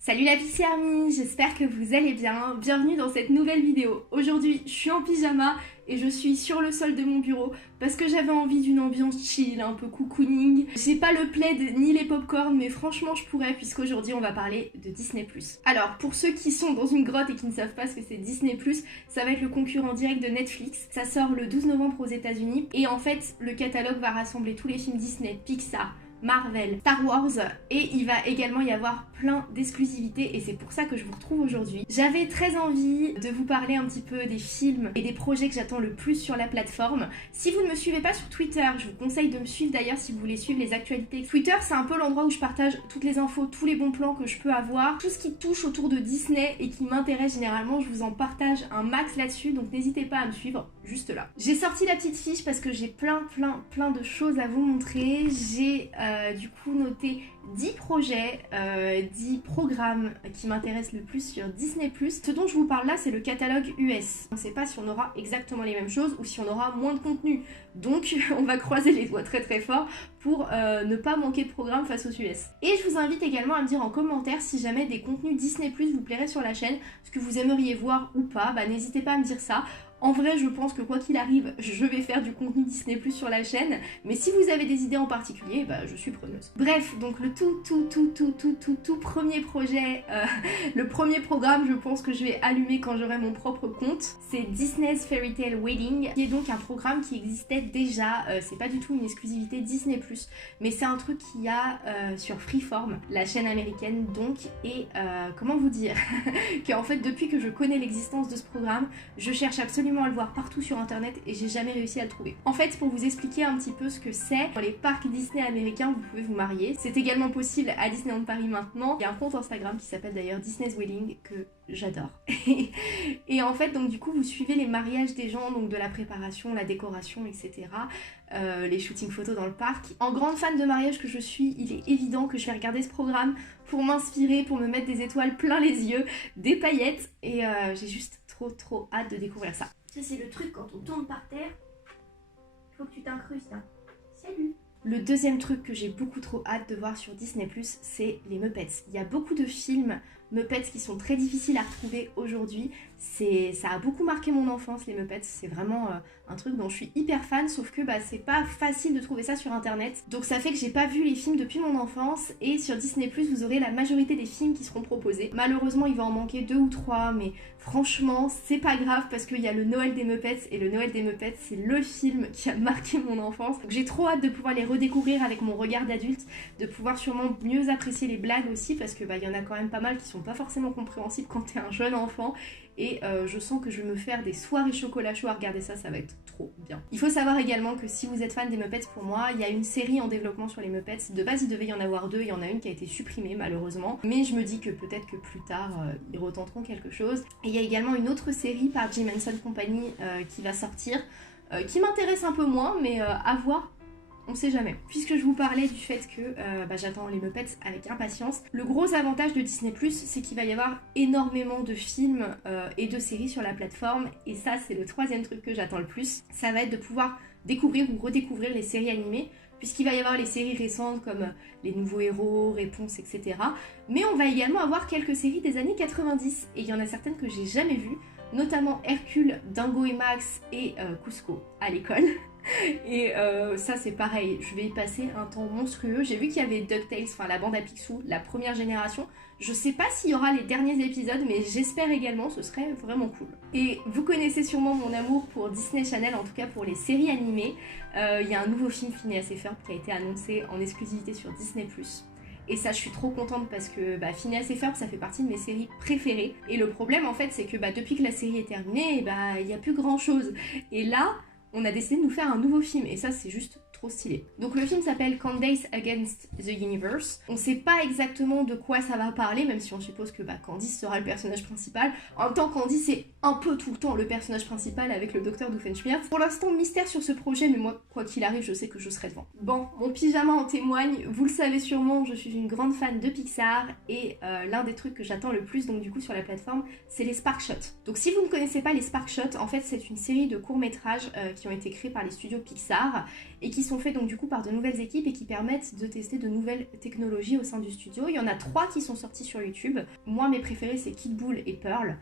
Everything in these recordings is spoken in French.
Salut la Pixie Army, j'espère que vous allez bien. Bienvenue dans cette nouvelle vidéo. Aujourd'hui, je suis en pyjama et je suis sur le sol de mon bureau parce que j'avais envie d'une ambiance chill, un peu cocooning. J'ai pas le plaid ni les popcorn, mais franchement je pourrais puisqu'aujourd'hui on va parler de Disney+. Alors pour ceux qui sont dans une grotte et qui ne savent pas ce que c'est Disney+, ça va être le concurrent direct de Netflix. Ça sort le 12 novembre aux États-Unis et en fait le catalogue va rassembler tous les films Disney, Pixar, Marvel, Star Wars, et il va également y avoir plein d'exclusivités et c'est pour ça que je vous retrouve aujourd'hui. J'avais très envie de vous parler un petit peu des films et des projets que j'attends le plus sur la plateforme. Si vous ne me suivez pas sur Twitter, je vous conseille de me suivre d'ailleurs si vous voulez suivre les actualités. Twitter, c'est un peu l'endroit où je partage toutes les infos, tous les bons plans que je peux avoir, tout ce qui touche autour de Disney et qui m'intéresse généralement, je vous en partage un max là-dessus, donc n'hésitez pas à me suivre juste là. J'ai sorti la petite fiche parce que j'ai plein de choses à vous montrer. J'ai du coup noté 10 projets, 10 programmes qui m'intéressent le plus sur Disney+. Ce dont je vous parle là, c'est le catalogue US. On ne sait pas si on aura exactement les mêmes choses ou si on aura moins de contenu. Donc on va croiser les doigts très fort pour ne pas manquer de programmes face aux US. Et je vous invite également à me dire en commentaire si jamais des contenus Disney+ vous plairaient sur la chaîne, ce que vous aimeriez voir ou pas, bah n'hésitez pas à me dire ça. En vrai, je pense que quoi qu'il arrive, je vais faire du contenu Disney+ sur la chaîne, mais si vous avez des idées en particulier, bah je suis preneuse. Bref, donc le tout premier projet, le premier programme, je pense que je vais allumer quand j'aurai mon propre compte, c'est Disney's Fairy Tale Wedding, qui est donc un programme qui existait déjà, c'est pas du tout une exclusivité Disney+, mais c'est un truc qu'il y a sur Freeform, la chaîne américaine donc, et comment vous dire, qu'en fait depuis que je connais l'existence de ce programme, je cherche absolument à le voir partout sur internet et j'ai jamais réussi à le trouver. En fait, pour vous expliquer un petit peu ce que c'est, dans les parcs Disney américains, vous pouvez vous marier. C'est également possible à Disneyland Paris maintenant. Il y a un compte Instagram qui s'appelle d'ailleurs Disney's Wedding que j'adore. Et en fait, donc du coup, vous suivez les mariages des gens, donc de la préparation, la décoration, etc. Les shootings photos dans le parc. En grande fan de mariage que je suis, il est évident que je vais regarder ce programme pour m'inspirer, pour me mettre des étoiles plein les yeux, des paillettes, et j'ai juste trop hâte de découvrir ça. Ça c'est le truc quand on tourne par terre, il faut que tu t'incrustes. Hein. Salut. Le deuxième truc que j'ai beaucoup trop hâte de voir sur Disney+, c'est les Muppets. Il y a beaucoup de films Muppets qui sont très difficiles à retrouver aujourd'hui. Ça a beaucoup marqué mon enfance, les Muppets. C'est vraiment un truc dont je suis hyper fan, sauf que bah, c'est pas facile de trouver ça sur internet. Donc ça fait que j'ai pas vu les films depuis mon enfance, et sur Disney+, vous aurez la majorité des films qui seront proposés. Malheureusement, il va en manquer 2 ou 3, mais franchement, c'est pas grave parce qu'il y a le Noël des Muppets, et le Noël des Muppets, c'est le film qui a marqué mon enfance. Donc j'ai trop hâte de pouvoir les redécouvrir avec mon regard d'adulte, de pouvoir sûrement mieux apprécier les blagues aussi, parce que bah, y en a quand même pas mal qui sont pas forcément compréhensibles quand t'es un jeune enfant, et je sens que je vais me faire des soirées chocolat chaud à regarder ça, ça va être trop bien. Il faut savoir également que si vous êtes fan des Muppets, pour moi, il y a une série en développement sur les Muppets. De base, il devait y en avoir 2, il y en a une qui a été supprimée malheureusement, mais je me dis que peut-être que plus tard, ils retenteront quelque chose. Et il y a également une autre série par Jim Henson Company qui va sortir, qui m'intéresse un peu moins, mais à voir. On sait jamais. Puisque je vous parlais du fait que j'attends les Muppets avec impatience, le gros avantage de Disney+, c'est qu'il va y avoir énormément de films et de séries sur la plateforme, et ça c'est le troisième truc que j'attends le plus. Ça va être de pouvoir découvrir ou redécouvrir les séries animées, puisqu'il va y avoir les séries récentes comme Les Nouveaux Héros, Réponse, etc. Mais on va également avoir quelques séries des années 90, et il y en a certaines que j'ai jamais vues, notamment Hercule, Dingo et Max et Cusco à l'école. Et ça c'est pareil, je vais y passer un temps monstrueux. J'ai vu qu'il y avait DuckTales, enfin la bande à Picsou, la première génération. Je sais pas s'il y aura les derniers épisodes, mais j'espère également, ce serait vraiment cool. Et vous connaissez sûrement mon amour pour Disney Channel, en tout cas pour les séries animées. Il y a un nouveau film Phineas et Ferb qui a été annoncé en exclusivité sur Disney+. Et ça, je suis trop contente parce que Phineas et Ferb, ça fait partie de mes séries préférées. Et le problème, en fait, c'est que depuis que la série est terminée, il n'y a plus grand-chose. Et là, on a décidé de nous faire un nouveau film, et ça, c'est juste trop stylé. Donc le film s'appelle Candace Against the Universe. On sait pas exactement de quoi ça va parler, même si on suppose que Candice sera le personnage principal. En même temps, Candice est un peu tout le temps le personnage principal avec le docteur Doofenshmirtz. Pour l'instant, mystère sur ce projet, mais moi, quoi qu'il arrive, je sais que je serai devant. Bon, mon pyjama en témoigne. Vous le savez sûrement, je suis une grande fan de Pixar, et l'un des trucs que j'attends le plus, donc du coup sur la plateforme, c'est les Spark Shots. Donc si vous ne connaissez pas les Spark Shots, en fait c'est une série de courts-métrages qui ont été créés par les studios Pixar et qui sont faits donc du coup par de nouvelles équipes et qui permettent de tester de nouvelles technologies au sein du studio. Il y en a 3 qui sont sortis sur YouTube. Moi mes préférés c'est Kid Bull et Pearl.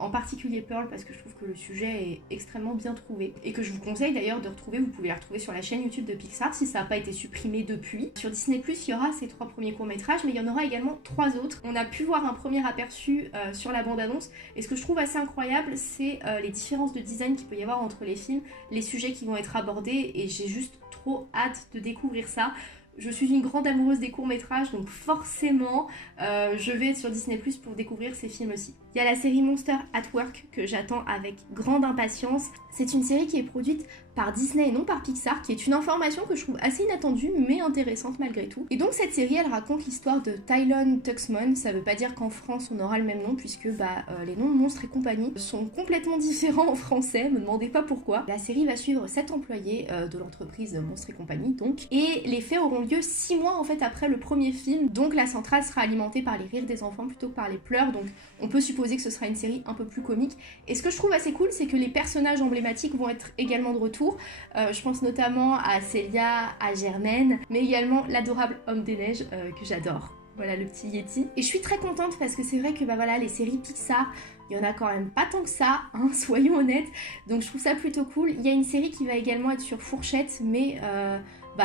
En particulier Pearl parce que je trouve que le sujet est extrêmement bien trouvé et que je vous conseille d'ailleurs de retrouver, vous pouvez la retrouver sur la chaîne YouTube de Pixar si ça n'a pas été supprimé depuis. Sur Disney+, il y aura ces 3 premiers courts-métrages mais il y en aura également 3 autres. On a pu voir un premier aperçu sur la bande-annonce et ce que je trouve assez incroyable c'est les différences de design qu'il peut y avoir entre les films, les sujets qui vont être abordés et j'ai juste trop hâte de découvrir ça. Je suis une grande amoureuse des courts-métrages, donc forcément, je vais sur Disney+ pour découvrir ces films aussi. Il y a la série Monster at Work que j'attends avec grande impatience. C'est une série qui est produite par Disney et non par Pixar, qui est une information que je trouve assez inattendue mais intéressante malgré tout. Et donc cette série elle raconte l'histoire de Tylon Tuxman. Ça veut pas dire qu'en France on aura le même nom puisque les noms de Monstres et compagnie sont complètement différents en français, me demandez pas pourquoi. La série va suivre 7 employés de l'entreprise Monstres et compagnie donc, et les faits auront lieu 6 mois en fait après le premier film, donc la centrale sera alimentée par les rires des enfants plutôt que par les pleurs, donc on peut supposer que ce sera une série un peu plus comique. Et ce que je trouve assez cool c'est que les personnages emblématiques vont être également de retour. Je pense notamment à Célia, à Germaine, mais également l'adorable Homme des Neiges que j'adore. Voilà le petit Yeti. Et je suis très contente parce que c'est vrai que les séries Pixar, il y en a quand même pas tant que ça, hein, soyons honnêtes. Donc je trouve ça plutôt cool. Il y a une série qui va également être sur Fourchette, mais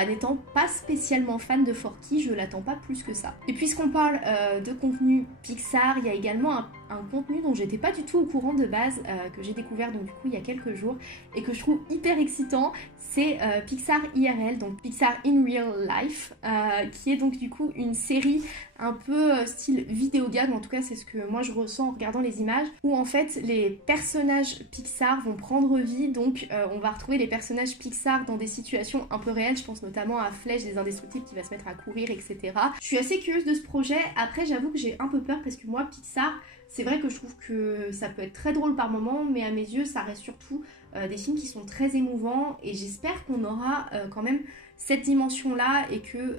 n'étant pas spécialement fan de Forky, je l'attends pas plus que ça. Et puisqu'on parle de contenu Pixar, il y a également un contenu dont j'étais pas du tout au courant de base, que j'ai découvert donc du coup il y a quelques jours et que je trouve hyper excitant, c'est Pixar IRL, donc Pixar in Real Life, qui est donc du coup une série un peu style vidéogame, en tout cas c'est ce que moi je ressens en regardant les images, où en fait les personnages Pixar vont prendre vie, donc on va retrouver les personnages Pixar dans des situations un peu réelles, je pense notamment à Flèche des Indestructibles qui va se mettre à courir, etc. Je suis assez curieuse de ce projet, après j'avoue que j'ai un peu peur parce que moi Pixar, c'est vrai que je trouve que ça peut être très drôle par moments, mais à mes yeux ça reste surtout des films qui sont très émouvants et j'espère qu'on aura quand même cette dimension là et que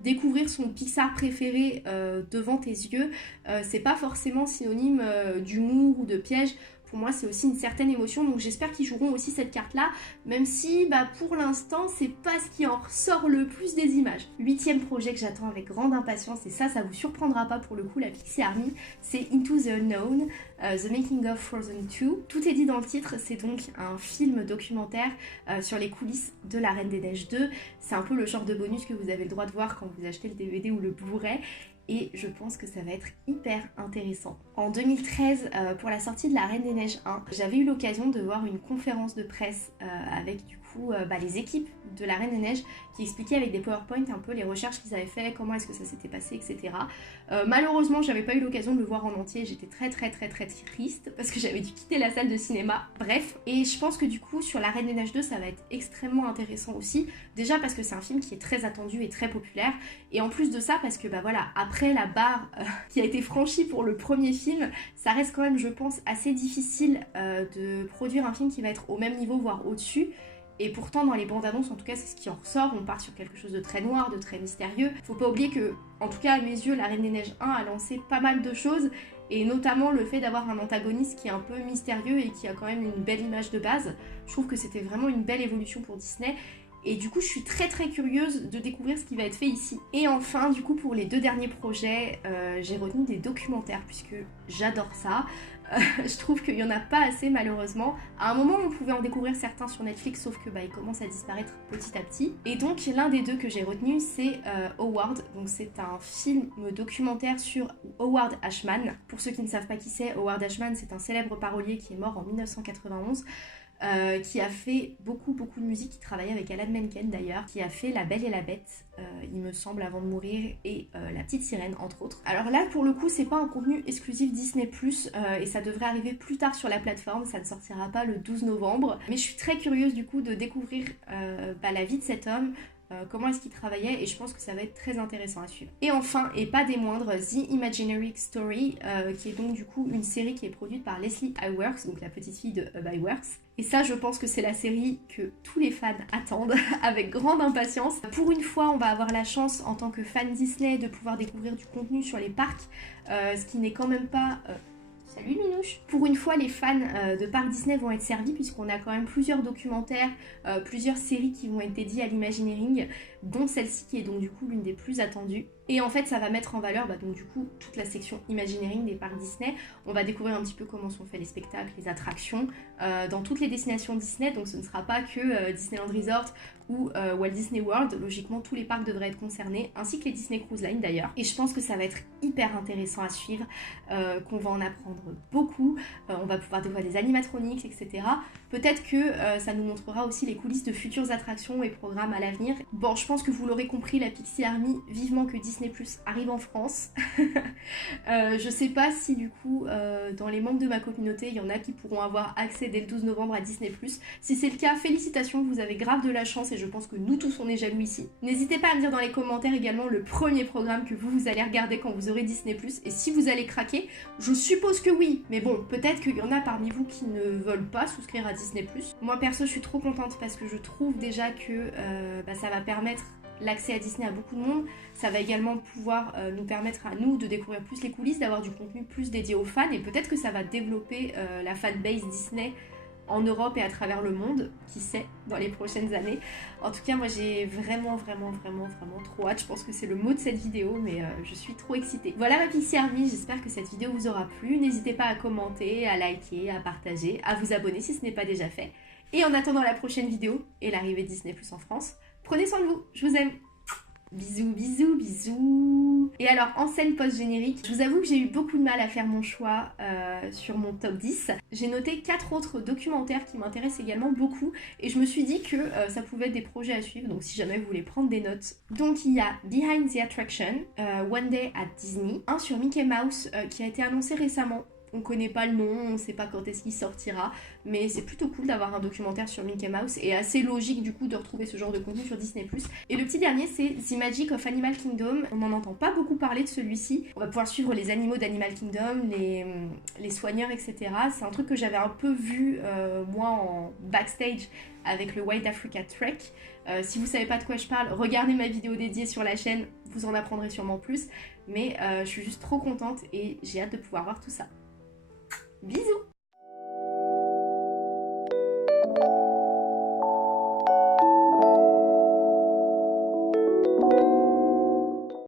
découvrir son Pixar préféré devant tes yeux, c'est pas forcément synonyme d'humour ou de piège. Pour moi, c'est aussi une certaine émotion, donc j'espère qu'ils joueront aussi cette carte-là, même si pour l'instant, c'est pas ce qui en ressort le plus des images. 8e projet que j'attends avec grande impatience, et ça vous surprendra pas pour le coup, la Pixie Army, c'est Into the Unknown, The Making of Frozen 2. Tout est dit dans le titre, c'est donc un film documentaire sur les coulisses de La Reine des Neiges 2. C'est un peu le genre de bonus que vous avez le droit de voir quand vous achetez le DVD ou le Blu-ray. Et je pense que ça va être hyper intéressant. En 2013, pour la sortie de La Reine des Neiges 1, j'avais eu l'occasion de voir une conférence de presse avec du coup les équipes de La Reine des Neiges qui expliquaient avec des PowerPoint un peu les recherches qu'ils avaient fait, comment est-ce que ça s'était passé, etc. Malheureusement, j'avais pas eu l'occasion de le voir en entier, j'étais très triste parce que j'avais dû quitter la salle de cinéma. Bref, et je pense que du coup sur La Reine des Neiges 2, ça va être extrêmement intéressant aussi. Déjà parce que c'est un film qui est très attendu et très populaire, et en plus de ça parce que après la barre qui a été franchie pour le premier film, ça reste quand même, je pense, assez difficile de produire un film qui va être au même niveau, voire au-dessus. Et pourtant, dans les bandes annonces, en tout cas, c'est ce qui en ressort. On part sur quelque chose de très noir, de très mystérieux. Faut pas oublier que, en tout cas, à mes yeux, La Reine des Neiges 1 a lancé pas mal de choses. Et notamment le fait d'avoir un antagoniste qui est un peu mystérieux et qui a quand même une belle image de base. Je trouve que c'était vraiment une belle évolution pour Disney. Et du coup, je suis très curieuse de découvrir ce qui va être fait ici. Et enfin, du coup, pour les 2 derniers projets, j'ai retenu des documentaires puisque j'adore ça. Je trouve qu'il n'y en a pas assez malheureusement. À un moment, on pouvait en découvrir certains sur Netflix, sauf que ils commencent à disparaître petit à petit. Et donc, l'un des 2 que j'ai retenu, c'est Howard. Donc, c'est un film documentaire sur Howard Ashman. Pour ceux qui ne savent pas qui c'est, Howard Ashman, c'est un célèbre parolier qui est mort en 1991. Qui a fait beaucoup de musique, qui travaillait avec Alan Menken d'ailleurs, qui a fait La Belle et la Bête, il me semble, avant de mourir, et La Petite Sirène, entre autres. Alors là, pour le coup, c'est pas un contenu exclusif Disney+, et ça devrait arriver plus tard sur la plateforme, ça ne sortira pas le 12 novembre, mais je suis très curieuse du coup de découvrir la vie de cet homme, comment est-ce qu'il travaillait, et je pense que ça va être très intéressant à suivre. Et enfin, et pas des moindres, The Imaginary Story, qui est donc du coup une série qui est produite par Leslie Iwerks, donc la petite fille de Iwerks. Et ça, je pense que c'est la série que tous les fans attendent avec grande impatience. Pour une fois, on va avoir la chance en tant que fan Disney de pouvoir découvrir du contenu sur les parcs, ce qui n'est quand même pas... Salut Minouche. Pour une fois, les fans de Parc Disney vont être servis puisqu'on a quand même plusieurs documentaires, plusieurs séries qui vont être dédiées à l'Imagineering, dont celle-ci qui est donc du coup l'une des plus attendues. Et en fait, ça va mettre en valeur donc du coup toute la section Imagineering des parcs Disney. On va découvrir un petit peu comment sont faits les spectacles, les attractions dans toutes les destinations Disney. Donc ce ne sera pas que Disneyland Resort ou Walt Disney World. Logiquement, tous les parcs devraient être concernés, ainsi que les Disney Cruise Line d'ailleurs. Et je pense que ça va être hyper intéressant à suivre, qu'on va en apprendre beaucoup. On va pouvoir découvrir les animatronics, etc. Peut-être que ça nous montrera aussi les coulisses de futures attractions et programmes à l'avenir. Bon, je pense que vous l'aurez compris, la Pixie Army, vivement que Disney Plus arrive en France. Je sais pas si du coup, dans les membres de ma communauté, il y en a qui pourront avoir accès dès le 12 novembre à Disney Plus. Si c'est le cas, félicitations, vous avez grave de la chance et je pense que nous tous on est jaloux ici. N'hésitez pas à me dire dans les commentaires également le premier programme que vous allez regarder quand vous aurez Disney Plus et si vous allez craquer. Je suppose que oui, mais bon, peut-être qu'il y en a parmi vous qui ne veulent pas souscrire à Disney+. Moi perso, je suis trop contente parce que je trouve déjà que ça va permettre l'accès à Disney à beaucoup de monde. Ça va également pouvoir nous permettre à nous de découvrir plus les coulisses, d'avoir du contenu plus dédié aux fans et peut-être que ça va développer la fanbase Disney en Europe et à travers le monde, qui sait, dans les prochaines années. En tout cas, moi j'ai vraiment trop hâte. Je pense que c'est le mot de cette vidéo, mais je suis trop excitée. Voilà ma Pixie Army, j'espère que cette vidéo vous aura plu. N'hésitez pas à commenter, à liker, à partager, à vous abonner si ce n'est pas déjà fait. Et en attendant la prochaine vidéo et l'arrivée de Disney Plus en France, prenez soin de vous, je vous aime. Bisous, bisous, bisous. Et alors, en scène post-générique, je vous avoue que j'ai eu beaucoup de mal à faire mon choix sur mon top 10. J'ai noté 4 autres documentaires qui m'intéressent également beaucoup et je me suis dit que ça pouvait être des projets à suivre, donc si jamais vous voulez prendre des notes. Donc il y a Behind the Attraction, One Day at Disney, un sur Mickey Mouse qui a été annoncé récemment. On connaît pas le nom, on sait pas quand est-ce qu'il sortira, mais c'est plutôt cool d'avoir un documentaire sur Mickey Mouse et assez logique du coup de retrouver ce genre de contenu sur Disney+. Et le petit dernier, c'est The Magic of Animal Kingdom. On n'en entend pas beaucoup parler de celui-ci. On va pouvoir suivre les animaux d'Animal Kingdom, les soigneurs, etc. C'est un truc que j'avais un peu vu moi en backstage avec le Wild Africa Trek. Si vous savez pas de quoi je parle, regardez ma vidéo dédiée sur la chaîne, vous en apprendrez sûrement plus. Mais je suis juste trop contente et j'ai hâte de pouvoir voir tout ça. Bisous!